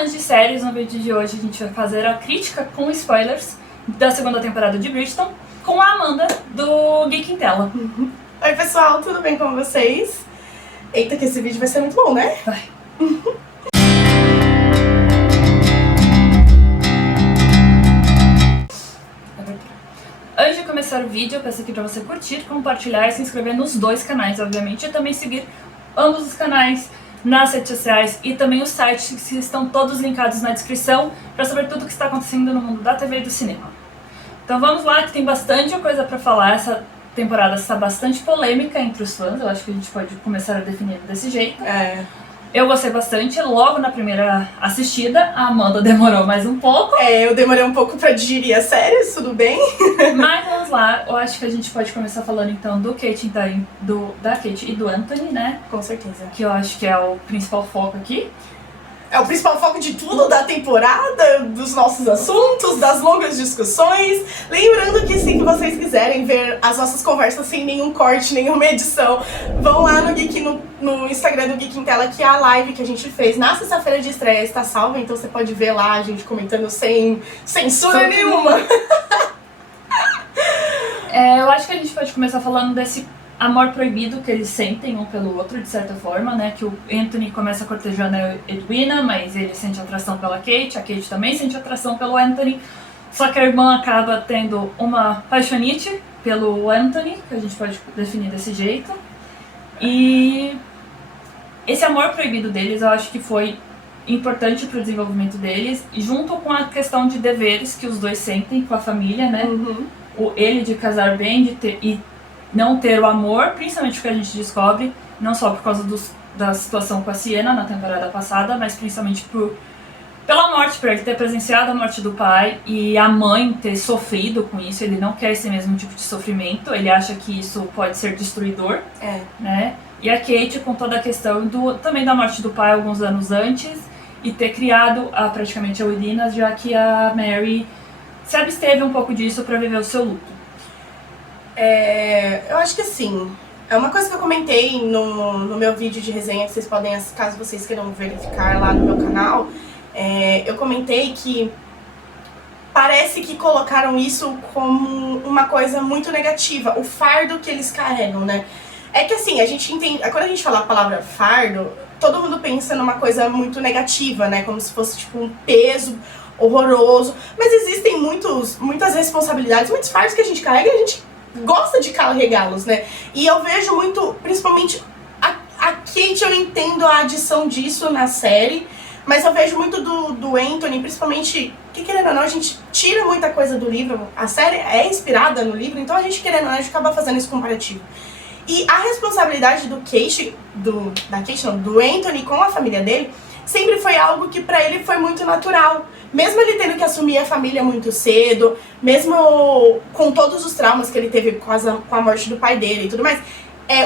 amantes de séries, no vídeo de hoje a gente vai fazer a crítica com spoilers da segunda temporada de Bridgerton com a Amanda do Geek em Tela. Oi pessoal, tudo bem com vocês? Eita, que esse vídeo vai ser muito bom, né? Vai. Antes de começar o vídeo, eu peço aqui pra você curtir, compartilhar e se inscrever nos dois canais, obviamente, e também seguir ambos os canais nas redes sociais e também os sites que estão todos linkados na descrição para saber tudo o que está acontecendo no mundo da TV e do cinema. Então vamos lá, que tem bastante coisa pra falar. Essa temporada está bastante polêmica entre os fãs, eu acho que a gente pode começar a definir desse jeito. Eu gostei bastante, logo na primeira assistida, a Amanda demorou mais um pouco. Eu demorei um pouco pra digerir as séries, tudo bem? Mas vamos lá, eu acho que a gente pode começar falando então do Kate, da Kate e do Anthony, né? Com certeza. Que eu acho que é o principal foco aqui. É o principal foco de tudo da temporada, dos nossos assuntos, das longas discussões. Lembrando que se vocês quiserem ver as nossas conversas sem nenhum corte, nenhuma edição, vão lá no Instagram do Geek em Tela, que é a live que a gente fez na sexta-feira de estreia, está salva, então você pode ver lá a gente comentando sem censura nenhuma. Eu acho que a gente pode começar falando desse amor proibido que eles sentem um pelo outro, de certa forma, né? Que o Anthony começa cortejando a Edwina, mas ele sente atração pela Kate, a Kate também sente atração pelo Anthony, só que a irmã acaba tendo uma paixonite pelo Anthony, que a gente pode definir desse jeito. E esse amor proibido deles, eu acho que foi importante pro desenvolvimento deles, junto com a questão de deveres que os dois sentem com a família, né? Ele de casar bem, e não ter o amor, principalmente porque a gente descobre, não só por causa da situação com a Sienna na temporada passada, mas principalmente pela morte, por ele ter presenciado a morte do pai e a mãe ter sofrido com isso. Ele não quer esse mesmo tipo de sofrimento, ele acha que isso pode ser destruidor, né? E a Kate com toda a questão também da morte do pai alguns anos antes e ter criado praticamente a Edwina, já que a Mary se absteve um pouco disso para viver o seu luto. Eu acho que assim, é uma coisa que eu comentei no meu vídeo de resenha, que vocês podem, caso vocês queiram verificar lá no meu canal, eu comentei que parece que colocaram isso como uma coisa muito negativa, o fardo que eles carregam, né? É que assim, a gente entende, quando a gente fala a palavra fardo, todo mundo pensa numa coisa muito negativa, né? Como se fosse tipo um peso horroroso, mas existem muitas responsabilidades, muitos fardos que a gente carrega e a gente gosta de carregá-los, né? E eu vejo muito, principalmente a Kate, eu entendo a adição disso na série, mas eu vejo muito do Anthony, principalmente, que querendo ou não, a gente tira muita coisa do livro, a série é inspirada no livro, então a gente querendo ou não, a gente acaba fazendo esse comparativo. E a responsabilidade do Anthony com a família dele, sempre foi algo que pra ele foi muito natural. Mesmo ele tendo que assumir a família muito cedo, mesmo com todos os traumas que ele teve com a morte do pai dele e tudo mais,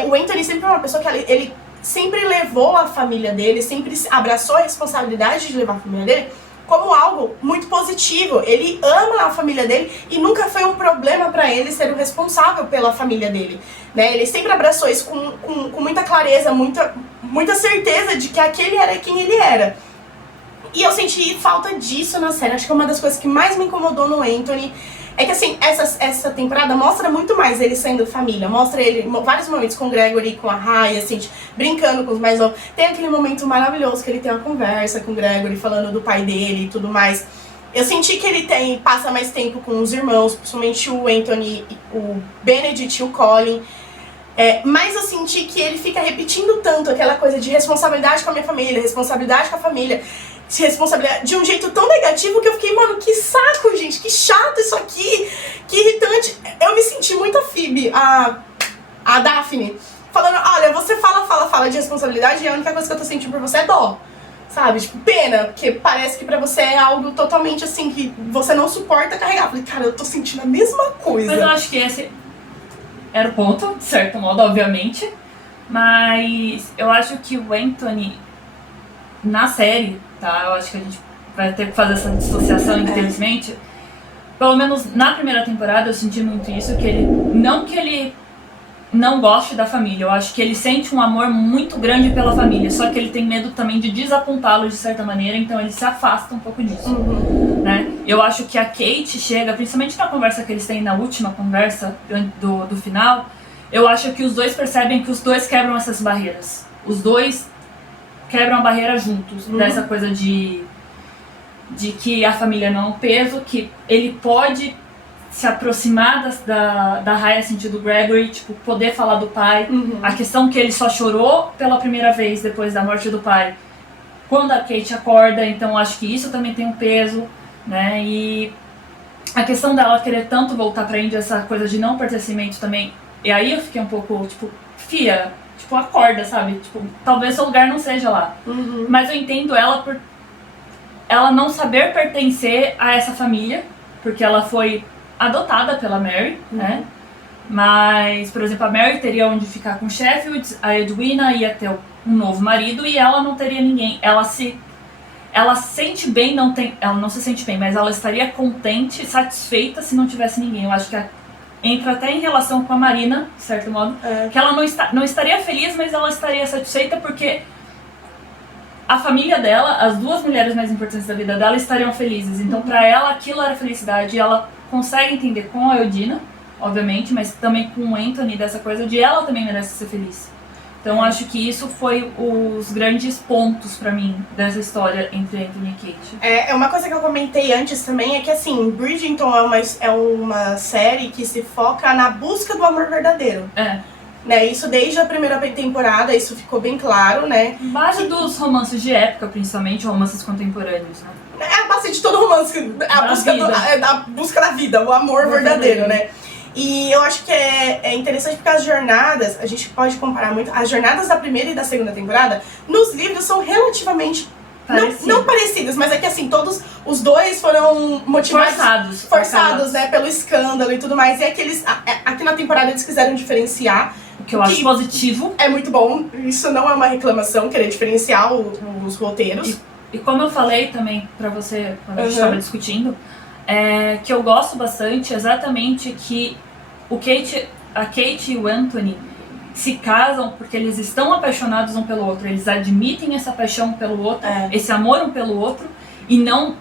o Anthony sempre é uma pessoa que ele sempre levou a família dele, sempre abraçou a responsabilidade de levar a família dele como algo muito positivo. Ele ama a família dele e nunca foi um problema pra ele ser o responsável pela família dele, né? Ele sempre abraçou isso com muita clareza, muita certeza de que aquele era quem ele era. E eu senti falta disso na série. Acho que uma das coisas que mais me incomodou no Anthony é que, assim, essa temporada mostra muito mais ele sendo família. Mostra ele vários momentos com o Gregory, com a Raya, assim, brincando com os mais novos. Tem aquele momento maravilhoso que ele tem uma conversa com o Gregory, falando do pai dele e tudo mais. Eu senti que ele passa mais tempo com os irmãos, principalmente o Anthony, o Benedict e o Colin. Mas eu senti que ele fica repetindo tanto aquela coisa de responsabilidade com a minha família, responsabilidade com a família, responsabilidade de um jeito tão negativo que eu fiquei, mano, que saco, gente, que chato isso aqui, que irritante. Eu me senti muito a Phoebe, a Daphne, falando, olha, você fala de responsabilidade e a única coisa que eu tô sentindo por você é dó, sabe? Tipo, pena, porque parece que pra você é algo totalmente assim, que você não suporta carregar. Eu falei, cara, eu tô sentindo a mesma coisa. Mas eu acho que esse era o ponto, de certo modo, obviamente, mas eu acho que o Anthony, na série, tá? Eu acho que a gente vai ter que fazer essa dissociação, infelizmente. Pelo menos na primeira temporada eu senti muito isso, que ele não goste da família. Eu acho que ele sente um amor muito grande pela família, só que ele tem medo também de desapontá-los de certa maneira, então ele se afasta um pouco disso. Né? Eu acho que a Kate chega, principalmente na conversa que eles têm na última conversa do final, eu acho que os dois percebem que os dois quebram essas barreiras. Os dois quebram a barreira juntos, dessa coisa de que a família não é um peso, que ele pode se aproximar da Hyacinth e do Gregory, tipo, poder falar do pai. A questão que ele só chorou pela primeira vez depois da morte do pai, quando a Kate acorda, então acho que isso também tem um peso, né? E a questão dela querer tanto voltar pra Índia, essa coisa de não pertencimento também, e aí eu fiquei um pouco, tipo, fia, tipo, acorda, sabe? Tipo, talvez seu lugar não seja lá. Mas eu entendo ela por ela não saber pertencer a essa família, porque ela foi adotada pela Mary, né? Mas, por exemplo, a Mary teria onde ficar com Sheffield, a Edwina ia ter um novo marido e ela não teria ninguém. Ela se sente bem, ela não se sente bem, mas ela estaria contente, satisfeita se não tivesse ninguém. Eu acho que entra até em relação com a Marina, de certo modo, que ela não estaria feliz, mas ela estaria satisfeita porque a família dela, as duas mulheres mais importantes da vida dela, estariam felizes. Então, pra ela, aquilo era felicidade. E ela consegue entender com a Eudina, obviamente, mas também com o Anthony, dessa coisa de ela também merece ser feliz. Então, acho que isso foi os grandes pontos pra mim dessa história entre Anthony e Kate. É uma coisa que eu comentei antes também, é que assim, Bridgerton é uma série que se foca na busca do amor verdadeiro. Né, isso desde a primeira temporada, isso ficou bem claro, né? Base dos romances de época, principalmente, romances contemporâneos, né? É a base de todo romance, a busca da vida, o amor verdadeiro, né? E eu acho que é interessante porque as jornadas, a gente pode comparar muito, as jornadas da primeira e da segunda temporada, nos livros são relativamente não parecidas, mas é que assim, todos os dois foram motivados, forçados, né, pelo escândalo e tudo mais. E aqui na temporada eles quiseram diferenciar. O que eu acho positivo. É muito bom, isso não é uma reclamação, querer diferenciar os roteiros. E como eu falei também pra você, quando a gente estava discutindo, que eu gosto bastante exatamente que a Kate e o Anthony se casam porque eles estão apaixonados um pelo outro, eles admitem essa paixão pelo outro, esse amor um pelo outro, e não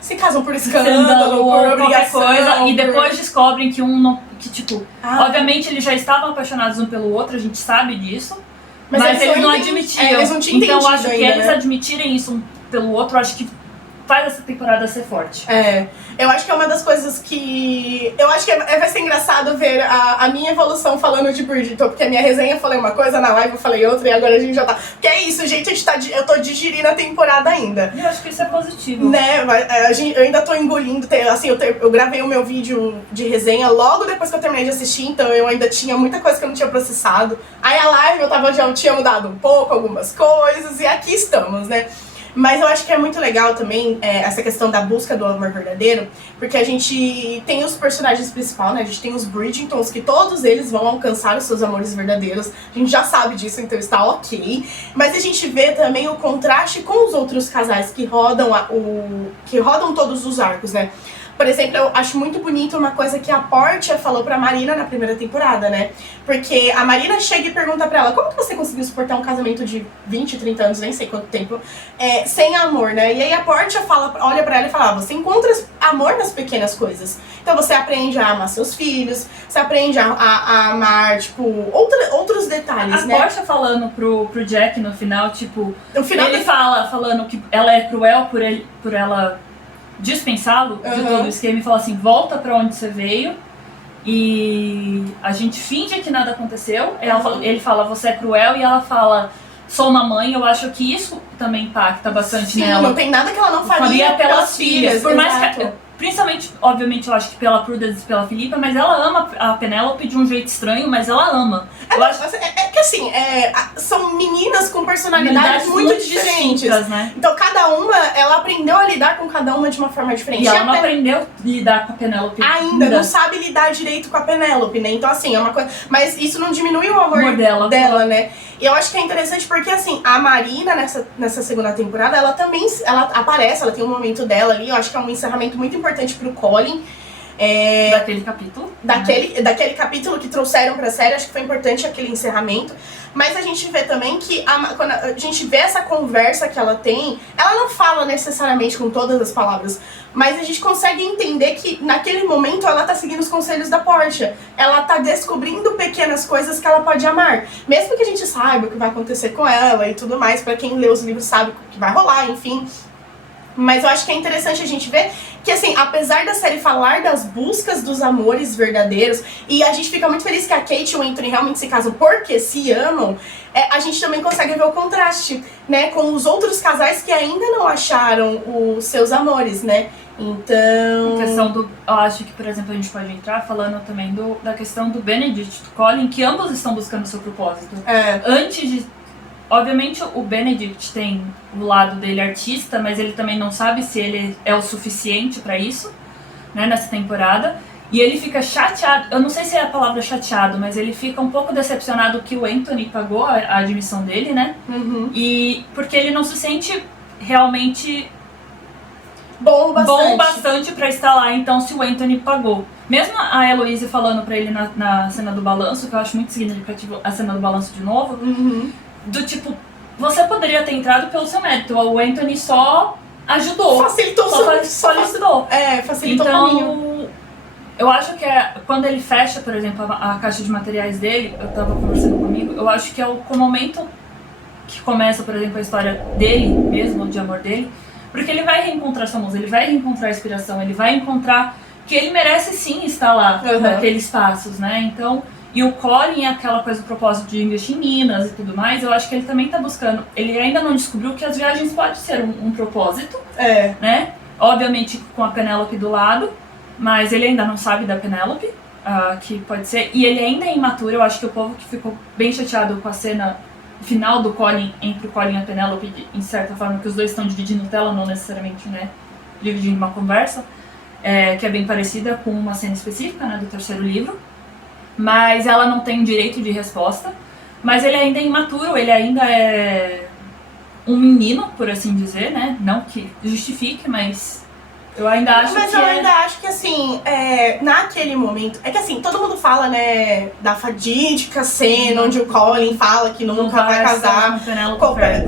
se casam por escândalo, por qualquer coisa, e depois descobrem que obviamente eles já estavam apaixonados um pelo outro, a gente sabe disso, mas eles não admitiam. Eles não tinham então acho ainda, que eles né? admitirem isso um pelo outro, acho que faz essa temporada ser forte. Eu acho que é uma das coisas que... Eu acho que vai ser engraçado ver a minha evolução falando de Bridgerton, porque a minha resenha eu falei uma coisa, na live eu falei outra, e agora a gente já tá... Porque é isso, gente, eu tô digerindo a temporada ainda. Eu acho que isso é positivo. Né, eu ainda tô engolindo, assim, eu gravei o meu vídeo de resenha logo depois que eu terminei de assistir, então eu ainda tinha muita coisa que eu não tinha processado. Aí a live eu tinha mudado um pouco, algumas coisas, e aqui estamos, né? Mas eu acho que é muito legal também essa questão da busca do amor verdadeiro, porque a gente tem os personagens principais, né? A gente tem os Bridgertons, que todos eles vão alcançar os seus amores verdadeiros. A gente já sabe disso, então está ok. Mas a gente vê também o contraste com os outros casais que rodam todos os arcos, né? Por exemplo, eu acho muito bonito uma coisa que a Portia falou pra Marina na primeira temporada, né? Porque a Marina chega e pergunta pra ela, como que você conseguiu suportar um casamento de 20, 30 anos, nem sei quanto tempo, sem amor, né? E aí a Portia olha pra ela e fala, você encontra amor nas pequenas coisas. Então você aprende a amar seus filhos, você aprende a amar, tipo, outros detalhes, né? A Portia falando pro Jack no final, tipo, ele falando que ela é cruel por ela dispensá-lo de todo o esquema e falar assim, volta pra onde você veio e a gente finge que nada aconteceu. Ele fala, você é cruel, e ela fala, sou uma mãe. Eu acho que isso também impacta bastante nela. Não tem nada que ela não faria pelas filhas. Por mais que, principalmente, obviamente, eu acho que pela Prudence e pela Philippa, mas ela ama a Penélope de um jeito estranho, mas ela ama. Que assim, são meninas com personalidades muito diferentes, né? Então ela aprendeu a lidar com cada uma de uma forma diferente. E ela não aprendeu a lidar com a Penélope ainda. Não sabe lidar direito com a Penélope, né? Então assim, é uma coisa... Mas isso não diminui o amor dela, né? E eu acho que é interessante porque, assim, a Marina, nessa segunda temporada, ela aparece, ela tem um momento dela ali, eu acho que é um encerramento muito importante pro Colin. Daquele capítulo. daquele capítulo que trouxeram pra série, acho que foi importante aquele encerramento. Mas a gente vê também que quando a gente vê essa conversa que ela tem, ela não fala necessariamente com todas as palavras, mas a gente consegue entender que naquele momento ela tá seguindo os conselhos da Portia. Ela tá descobrindo pequenas coisas que ela pode amar. Mesmo que a gente saiba o que vai acontecer com ela e tudo mais, pra quem lê os livros sabe o que vai rolar, enfim. Mas eu acho que é interessante a gente ver que, assim, apesar da série falar das buscas dos amores verdadeiros, e a gente fica muito feliz que a Kate e o Anthony realmente se casam porque se amam, a gente também consegue ver o contraste, né, com os outros casais que ainda não acharam os seus amores, né? Então... A questão do... Eu acho que, por exemplo, a gente pode entrar falando também da questão do Benedict e do Colin, que ambos estão buscando o seu propósito. Antes de... Obviamente o Benedict tem o lado dele artista, mas ele também não sabe se ele é o suficiente pra isso, né, nessa temporada. E ele fica chateado, eu não sei se é a palavra chateado, mas ele fica um pouco decepcionado que o Anthony pagou a admissão dele, né? Uhum. E porque ele não se sente realmente bom bastante pra estar lá, então se o Anthony pagou. Mesmo a Heloise falando pra ele na cena do balanço, que eu acho muito significativo a cena do balanço de novo, do tipo, você poderia ter entrado pelo seu mérito, o Anthony só ajudou. Facilitou só ajudou. Facilitou então, o caminho. Eu acho que quando ele fecha, por exemplo, a caixa de materiais dele, eu tava conversando comigo, eu acho que é o momento que começa, por exemplo, a história dele mesmo, de amor dele, porque ele vai reencontrar sua musa, ele vai reencontrar a inspiração, ele vai encontrar que ele merece sim estar lá, naqueles passos, né? Então... E o Colin, aquela coisa, o propósito de investir em minas e tudo mais, eu acho que ele também tá buscando. Ele ainda não descobriu que as viagens podem ser um propósito, né? Obviamente com a Penélope do lado, mas ele ainda não sabe da Penélope, que pode ser. E ele ainda é imaturo, eu acho que o povo que ficou bem chateado com a cena final do Colin, entre o Colin e a Penélope, em certa forma, que os dois estão dividindo tela, não necessariamente, né, dividindo uma conversa, que é bem parecida com uma cena específica, né, do terceiro livro. Mas ela não tem direito de resposta. Mas ele ainda é imaturo, ele ainda é um menino, por assim dizer, né? Não que justifique, mas eu ainda acho Mas eu ainda acho que, assim, naquele momento... É que, assim, todo mundo fala, né, da fatídica cena onde o Colin fala que nunca vai casar.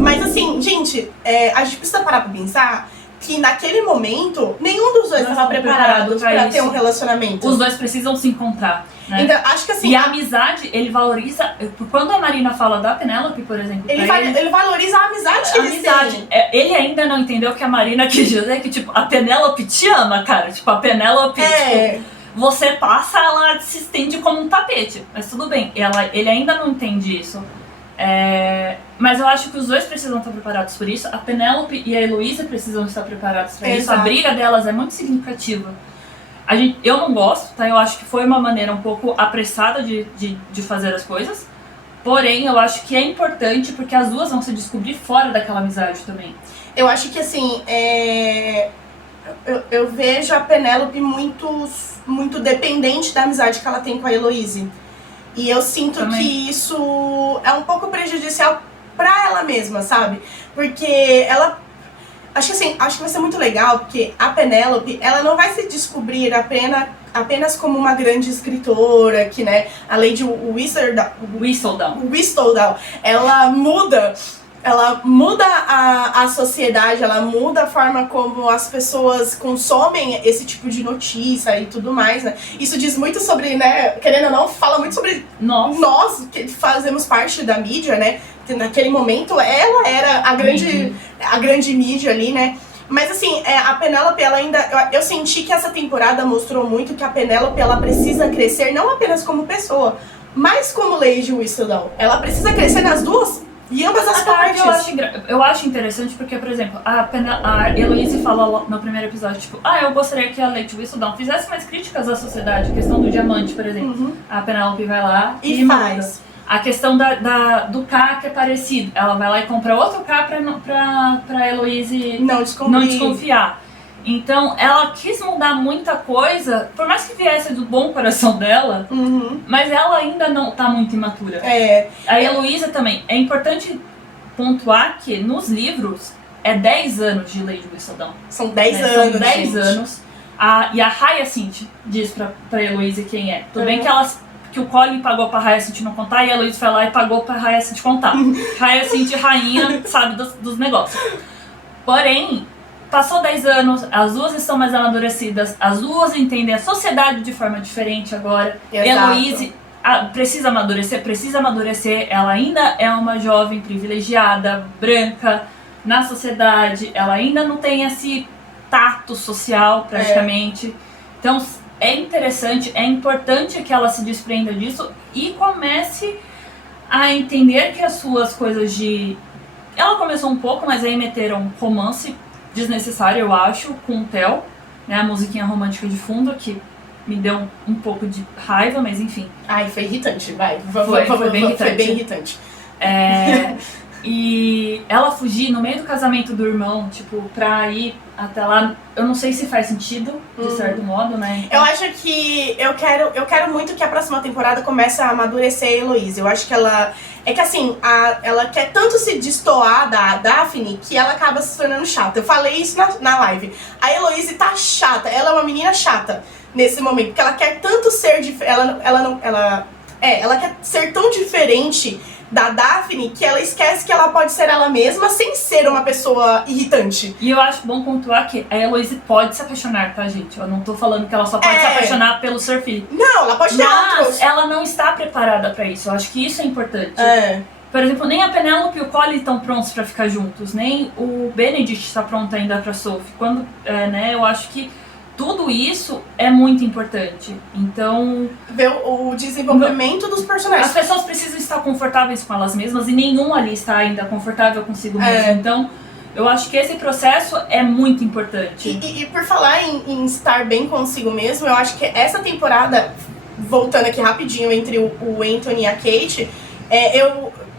Mas, assim, gente, a gente precisa parar pra pensar que naquele momento, nenhum dos dois estava preparado pra ter um relacionamento. Os dois precisam se encontrar, né? Então, acho que assim... E a amizade, ele valoriza... Quando a Marina fala da Penélope, por exemplo... Ele valoriza a amizade que eles têm. Ele ainda não entendeu que a Marina quis dizer que, tipo, a Penélope te ama, cara. Tipo, a Penélope, tipo, você passa, ela se estende como um tapete. Mas tudo bem, ele ainda não entende isso. Mas eu acho que os dois precisam estar preparados por isso. A Penélope e a Heloísa precisam estar preparados para isso. A briga delas é muito significativa. Eu não gosto, tá? Eu acho que foi uma maneira um pouco apressada de fazer as coisas. Porém, eu acho que é importante porque as duas vão se descobrir fora daquela amizade também. Eu acho que, assim, eu vejo a Penélope muito dependente da amizade que ela tem com a Heloise. E eu sinto que isso é um pouco prejudicial pra ela mesma, sabe? Porque ela... Acho que vai ser muito legal, porque a Penélope, ela não vai se descobrir apenas como uma grande escritora, que, né, a Lady Whistledown, ela muda a sociedade, ela muda a forma como as pessoas consomem esse tipo de notícia e tudo mais, né? Isso diz muito sobre, né, querendo ou não, fala muito sobre nós que fazemos parte da mídia, né? Que naquele momento ela era a grande mídia ali, né? Mas assim, a Penélope, ela ainda... Eu senti que essa temporada mostrou muito que a Penélope, ela precisa crescer não apenas como pessoa, mas como Lady Whistledown. Ela precisa crescer nas duas e ambas as partes. Eu acho interessante porque, por exemplo, a Heloise fala no primeiro episódio, tipo, eu gostaria que a Lady Whistledown fizesse mais críticas à sociedade, a questão do diamante, por exemplo. A Penélope vai lá e faz. A questão do K, que é parecido. Ela vai lá e compra outro K pra Heloise não desconfiar. Então, ela quis mudar muita coisa, por mais que viesse do bom coração dela, mas ela ainda não tá muito imatura. A Heloísa também. É importante pontuar que nos livros é 10 anos de Lady Whistledown. São 10 anos. São 10 anos. E a Hyacinth diz pra Heloise quem é. Tudo bem que o Colin pagou pra Hyacinth não contar e a Heloise foi lá e pagou pra Hyacinth contar. Hyacinth, rainha, sabe dos negócios. Porém, passou 10 anos, as duas estão mais amadurecidas, as duas entendem a sociedade de forma diferente agora. Heloise precisa amadurecer, ela ainda é uma jovem privilegiada, branca, na sociedade, ela ainda não tem esse tato social, praticamente. Então, é interessante, é importante que ela se desprenda disso e comece a entender que as suas coisas de... Ela começou um pouco, mas aí meteram romance desnecessário, eu acho, com o Theo, né, a musiquinha romântica de fundo, que me deu um pouco de raiva, mas enfim. Ai, foi irritante, vai. Foi bem irritante. Foi bem irritante. E ela fugir no meio do casamento do irmão, tipo, pra ir até lá, eu não sei se faz sentido, de certo modo, né? Eu acho que eu quero muito que a próxima temporada comece a amadurecer a Heloise. Eu acho que ela... É que assim, ela quer tanto se destoar da Daphne que ela acaba se tornando chata. Eu falei isso na live. A Heloise tá chata, ela é uma menina chata nesse momento, porque ela quer tanto ser ela quer ser tão diferente da Daphne que ela esquece que ela pode ser ela mesma sem ser uma pessoa irritante. E eu acho bom pontuar que a Heloise pode se apaixonar, tá, gente? Eu não tô falando que ela só pode se apaixonar pelo Sir Philip. Não, ela pode ter outros. Mas ela não está preparada pra isso. Eu acho que isso é importante. Por exemplo, nem a Penélope e o Colin estão prontos pra ficar juntos. Nem o Benedict está pronto ainda pra Sophie. Quando, né, eu acho que tudo isso é muito importante. Então... ver o desenvolvimento dos personagens. As pessoas precisam estar confortáveis com elas mesmas e nenhum ali está ainda confortável consigo mesmo. Então, eu acho que esse processo é muito importante. E por falar em estar bem consigo mesmo, eu acho que essa temporada, voltando aqui rapidinho entre o Anthony e a Kate,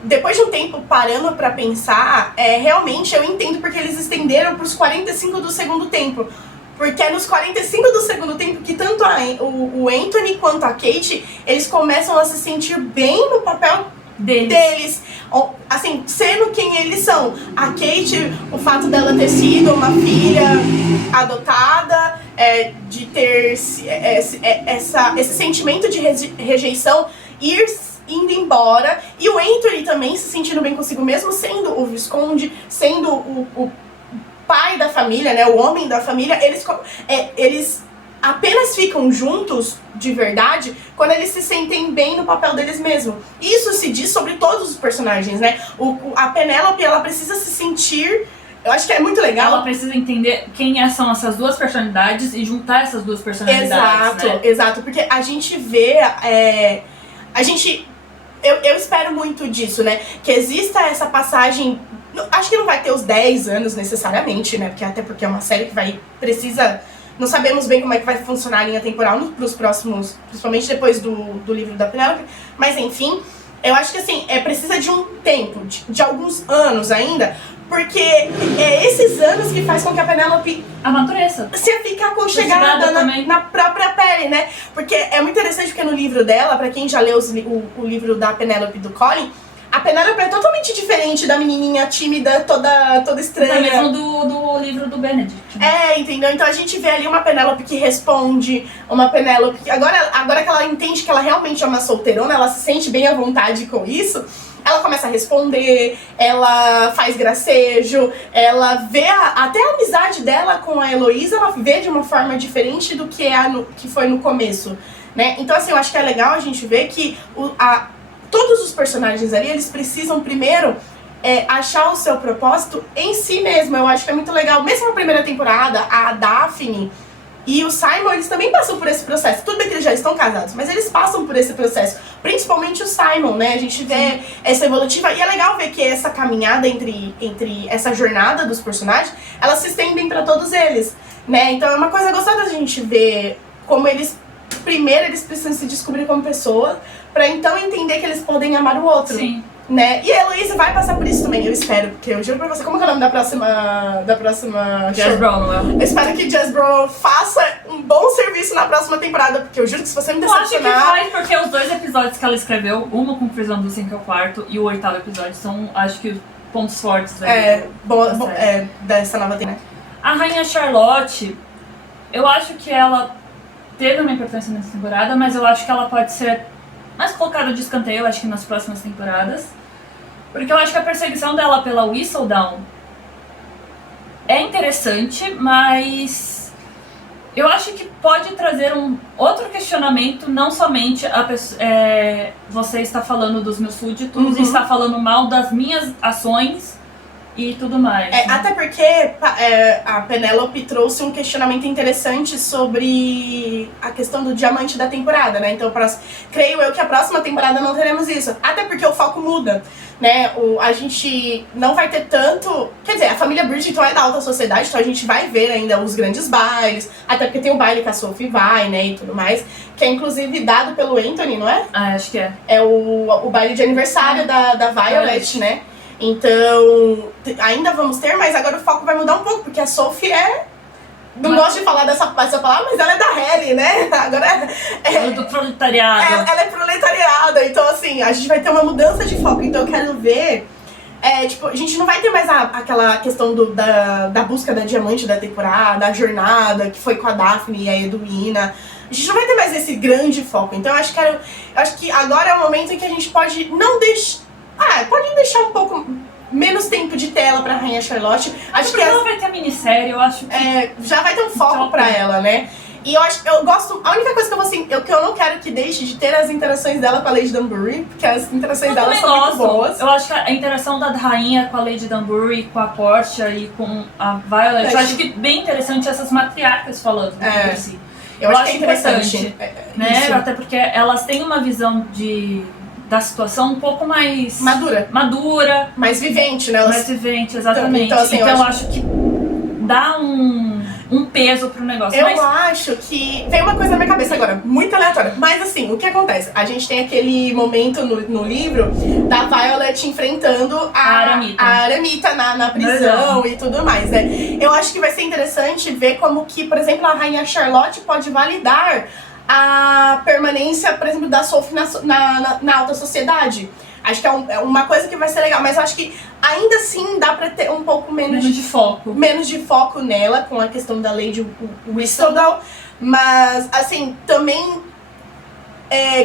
depois de um tempo parando pra pensar, realmente eu entendo porque eles estenderam pros 45 do segundo tempo. Porque é nos 45 do segundo tempo que tanto o Anthony quanto a Kate, eles começam a se sentir bem no papel deles. Assim, sendo quem eles são. A Kate, o fato dela ter sido uma filha adotada, de ter esse sentimento de rejeição, indo embora. E o Anthony também se sentindo bem consigo mesmo, sendo o Visconde, sendo o pai da família, né, o homem da família. Eles apenas ficam juntos de verdade quando eles se sentem bem no papel deles mesmos. Isso se diz sobre todos os personagens, né? A Penélope, ela precisa se sentir... Eu acho que é muito legal. Ela precisa entender quem são essas duas personalidades e juntar essas duas personalidades. Exato, porque a gente vê... Eu espero muito disso, né? Que exista essa passagem... Acho que não vai ter os 10 anos necessariamente, né? Até porque é uma série que precisa... Não sabemos bem como é que vai funcionar a linha temporal pros próximos... Principalmente depois do livro da Penélope. Mas enfim, eu acho que assim, precisa de um tempo, de alguns anos ainda. Porque é esses anos que faz com que a Penélope amadureça. Se fica aconchegada na própria pele, né? Porque é muito interessante porque no livro dela, pra quem já leu o livro da Penélope e do Colin, a Penélope é totalmente diferente da menininha tímida, toda estranha. É mesmo do livro do Benedict. Entendeu? Então a gente vê ali uma Penélope que responde, uma Penélope que... Agora que ela entende que ela realmente é uma solteirona, ela se sente bem à vontade com isso, ela começa a responder, ela faz gracejo, ela vê até a amizade dela com a Heloísa, ela vê de uma forma diferente do que foi no começo, né? Então assim, eu acho que é legal a gente ver que todos os personagens ali, eles precisam primeiro achar o seu propósito em si mesmo. Eu acho que é muito legal. Mesmo na primeira temporada, a Daphne e o Simon, eles também passam por esse processo. Tudo bem que eles já estão casados, mas eles passam por esse processo. Principalmente o Simon, né? A gente vê essa evolutiva. E é legal ver que essa caminhada entre essa jornada dos personagens, elas se estendem pra todos eles, né? Então é uma coisa gostosa a gente ver como primeiro eles precisam se descobrir como pessoa, pra então entender que eles podem amar o outro. Sim. Né? E a Heloise vai passar por isso também, eu espero, porque eu juro pra você, como que é o nome da próxima Jess Brownwell. Eu espero que Jess Brownwell faça um bom serviço na próxima temporada, porque eu juro que se você me decepcionar... Eu acho que vai, porque os 2 episódios que ela escreveu, uma com Chris Van Dusen, que é o 4º, e o 8º episódio, são, acho que, pontos fortes dessa nova temporada. A Rainha Charlotte, Eu acho que ela teve uma importância nessa temporada, mas eu acho que ela pode ser mais colocada de escanteio, eu acho que nas próximas temporadas. Porque eu acho que a perseguição dela pela Whistledown é interessante, mas eu acho que pode trazer um outro questionamento, não somente você está falando dos meus súditos e está falando mal das minhas ações e tudo mais. Até porque a Penélope trouxe um questionamento interessante sobre a questão do diamante da temporada, né? Então, creio eu que a próxima temporada não teremos isso. Até porque o foco muda, né? A gente não vai ter tanto... Quer dizer, a família Bridgerton é da alta sociedade, então a gente vai ver ainda os grandes bailes. Até porque tem o baile que a Sophie vai, né? E tudo mais. Que é inclusive dado pelo Anthony, não é? Acho que é. É o baile de aniversário da Violet, né? Então, ainda vamos ter, mas agora o foco vai mudar um pouco, porque a Sophie não gosto de falar dessa palavra, mas ela é da Harry, né? Agora é do proletariado. Ela é proletariada, então assim, a gente vai ter uma mudança de foco. Então eu quero ver, tipo, a gente não vai ter mais aquela questão da busca da diamante da temporada, a jornada que foi com a Daphne e a Edwina. A gente não vai ter mais esse grande foco. Então eu acho que agora é o momento em que a gente pode não deixar... pode deixar um pouco menos tempo de tela pra Rainha Charlotte. Acho que ela vai ter minissérie, eu acho que... já vai ter um foco pra ela, né? E eu gosto... A única coisa que eu não quero que deixe de ter as interações dela com a Lady Danbury, porque as interações dela são muito boas. Eu acho que a interação da rainha com a Lady Danbury, com a Portia e com a Violet, eu acho que bem interessante essas matriarcas falando entre si. Eu acho que é interessante. Né? Até porque elas têm uma visão da situação um pouco mais... Madura. Mais vivente, né? Mais vivente, exatamente. Então, assim, eu acho que dá um peso pro negócio. Eu acho que... Tem uma coisa na minha cabeça agora, muito aleatória. Mas assim, o que acontece? A gente tem aquele momento no livro da Violet enfrentando a Aramita na prisão e tudo mais, né? Eu acho que vai ser interessante ver como que, por exemplo, a Rainha Charlotte pode validar a permanência, por exemplo, da Sophie na alta sociedade. Acho que é uma coisa que vai ser legal, mas eu acho que ainda assim dá pra ter um pouco menos de foco nela, com a questão da Lady Whistledown. Mas, assim, também...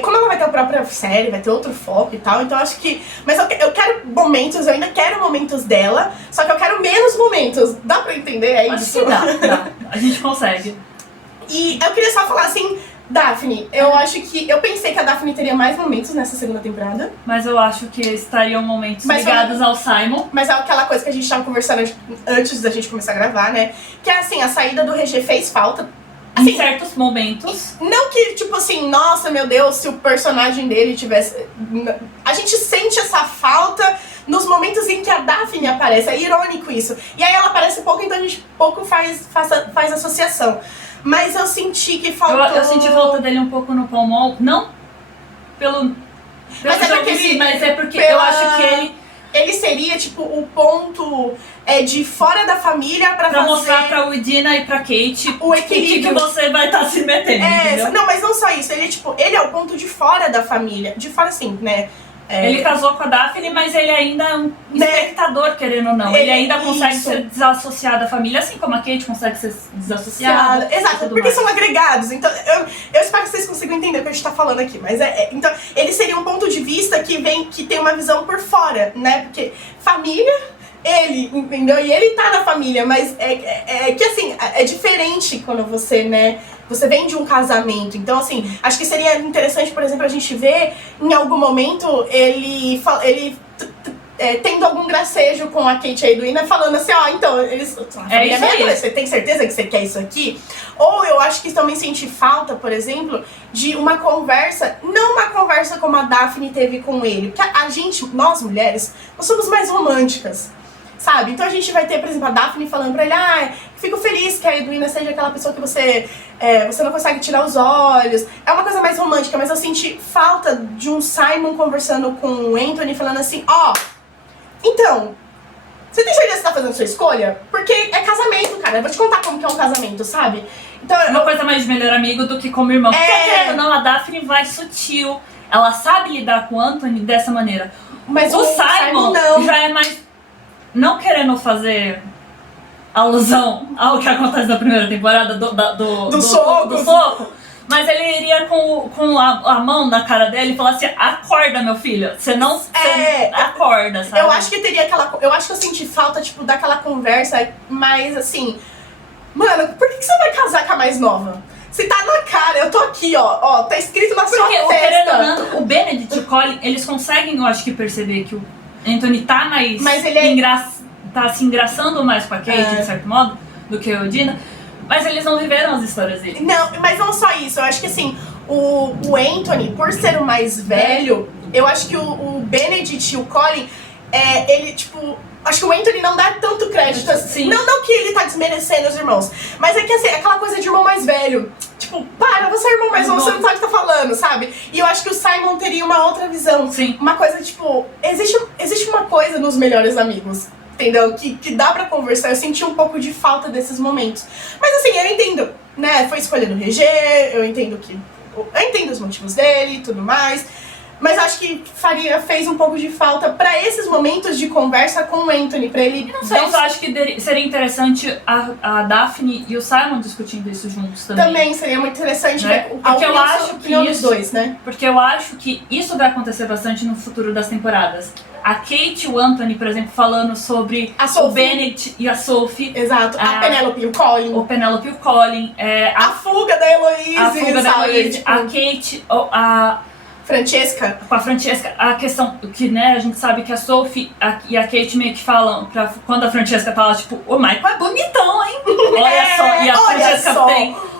como ela vai ter a própria série, vai ter outro foco e tal, então acho que... Mas eu quero momentos, eu ainda quero momentos dela, só que eu quero menos momentos. Dá pra entender? Acho que dá. A gente consegue. E eu queria só falar assim... Daphne, eu pensei que a Daphne teria mais momentos nessa segunda temporada. Mas eu acho que estariam momentos ligados ao Simon. Mas é aquela coisa que a gente tava conversando antes da gente começar a gravar, né? Que é assim, a saída do RG fez falta. Assim, em certos momentos. Não que, tipo assim, nossa, meu Deus, se o personagem dele tivesse... A gente sente essa falta nos momentos em que a Daphne aparece. É irônico isso. E aí ela aparece pouco, então a gente pouco faz associação. Mas eu senti que faltou... Eu senti falta dele um pouco no Paul Mall, não pelo mas é porque eu acho que ele seria, tipo, o ponto de fora da família pra fazer... mostrar pra Widina e pra Kate o equilíbrio. Que você vai estar se metendo, entendeu? Não, mas não só isso. Ele é o ponto de fora da família. De fora, sim, né? Ele casou com a Daphne, mas ele ainda é um espectador, querendo ou não. Ele ainda consegue ser desassociado da família, assim como a Kate consegue ser desassociada. Exato, porque são agregados. Então, eu espero que vocês consigam entender o que a gente tá falando aqui. Mas então, ele seria um ponto de vista que tem uma visão por fora, né? Porque família... Ele, entendeu? E ele tá na família, mas que assim, é diferente quando você, né, você vem de um casamento. Então, assim, acho que seria interessante, por exemplo, a gente ver em algum momento ele tendo algum gracejo com a Kate e a Edwina, falando assim, então, você tem certeza que você quer isso aqui? Ou eu acho que também senti falta, por exemplo, de uma conversa, não uma conversa como a Daphne teve com ele, porque nós mulheres, nós somos mais românticas. Sabe? Então a gente vai ter, por exemplo, a Daphne falando pra ele, fico feliz que a Edwina seja aquela pessoa que você não consegue tirar os olhos. É uma coisa mais romântica, mas eu senti falta de um Simon conversando com o Anthony, falando assim, então, você tem certeza que você tá fazendo sua escolha? Porque é casamento, cara. Eu vou te contar como que é um casamento, sabe? Então, uma coisa mais de melhor amigo do que como irmão. Porque, não, a Daphne vai sutil. Ela sabe lidar com o Anthony dessa maneira. Mas o Simon não. Já é mais... Não querendo fazer alusão ao que acontece na primeira temporada do soco. Mas ele iria com a mão na cara dele e falar assim, acorda, meu filho. Você não acorda, sabe? Eu acho que teria aquela... Eu acho que eu senti falta, tipo, daquela conversa, mas assim... Mano, por que você vai casar com a mais nova? Se tá na cara, eu tô aqui, ó, tá escrito na sua testa. Porque, o Benedict e o Colin, eles conseguem, eu acho que, perceber que o Anthony tá mais... Mas ele tá se engraçando mais com a Kate, de certo modo, do que o Dina. Mas eles não viveram as histórias dele. Não, mas não só isso. Eu acho que, assim, o Anthony, por ser o mais velho, eu acho que o Benedict e o Colin, ele, tipo... Acho que o Anthony não dá tanto crédito assim. Não que ele tá desmerecendo os irmãos. Mas é que assim, aquela coisa de irmão mais velho. Tipo, você é irmão mais novo, você não sabe o que tá falando, sabe? E eu acho que o Simon teria uma outra visão. Sim. Uma coisa, tipo, existe uma coisa nos melhores amigos, entendeu? Que dá pra conversar. Eu senti um pouco de falta desses momentos. Mas assim, eu entendo, né? Foi escolha do RG, eu entendo os motivos dele e tudo mais. Mas acho que fez um pouco de falta pra esses momentos de conversa com o Anthony, pra ele... Não sei, eu acho que seria interessante a Daphne e o Simon discutindo isso juntos também. Também seria muito interessante, né? Ver porque eu acho que dos dois, né? Porque eu acho que isso vai acontecer bastante no futuro das temporadas. A Kate e o Anthony, por exemplo, falando sobre o Benedict e a Sophie. Exato, a Penelope e o Colin. O Penelope e o Colin. A fuga da Heloise. A fuga da Heloise, tipo... a Kate, a... Francesca. Com a Francesca, a questão que, né, a gente sabe que a Sophie e a Kate meio que falam, quando a Francesca tá lá, tipo, o Michael é bonitão, hein? Olha só, e a Francesca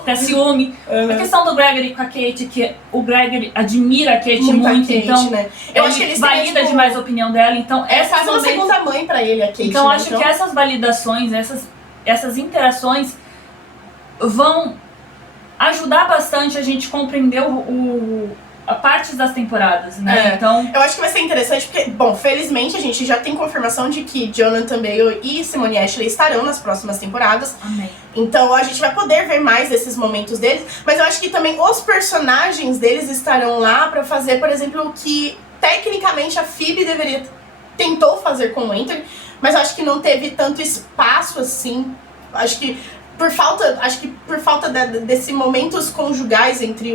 tem ciúme. A questão do Gregory com a Kate, que o Gregory admira a Kate muito, então né? Eu acho que eles valida tipo, demais a opinião dela, então faz uma segunda mãe pra ele, a Kate. Então acho que essas validações, essas interações vão ajudar bastante a gente compreender a partes das temporadas, né? Então... Eu acho que vai ser interessante porque, bom, felizmente a gente já tem confirmação de que Jonathan Bale e Simone Ashley estarão nas próximas temporadas. Amém. Então a gente vai poder ver mais desses momentos deles, mas eu acho que também os personagens deles estarão lá pra fazer, por exemplo, o que tecnicamente a Phoebe tentou fazer com o Anthony, mas eu acho que não teve tanto espaço assim. Acho que por falta desses momentos conjugais entre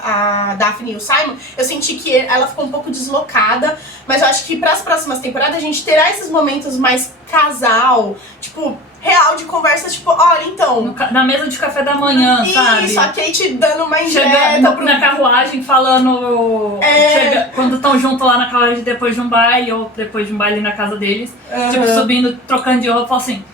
a Daphne e o Simon, eu senti que ela ficou um pouco deslocada, mas eu acho que para as próximas temporadas a gente terá esses momentos mais casal, tipo, real de conversa, tipo, olha, então... Na mesa de café da manhã, sabe? Isso, a Kate dando uma indireta na carruagem, falando... quando estão juntos lá na carruagem depois de um baile, ou depois de um baile na casa deles, tipo, subindo, trocando de roupa, fala assim...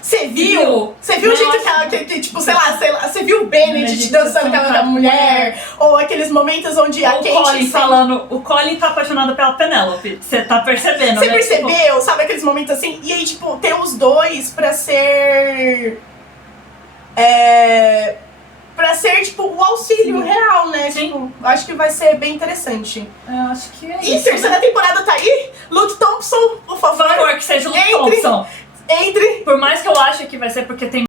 Você viu? Você viu o jeito que tipo, sei lá, você viu o Benedict dançando com aquela mulher? Ou aqueles momentos onde a Kate... O Colin falando... O Colin tá apaixonado pela Penelope. Você tá percebendo, Você né? percebeu? Tipo... Sabe aqueles momentos assim? E aí, tipo, ter os dois pra ser... tipo, o auxílio real, né? Sim. Tipo, acho que vai ser bem interessante. Eu acho que é isso. E a terceira temporada tá aí? Luke Thompson, por favor. Por favor, que seja o Luke Thompson. Entre. Por mais que eu ache que vai ser porque tem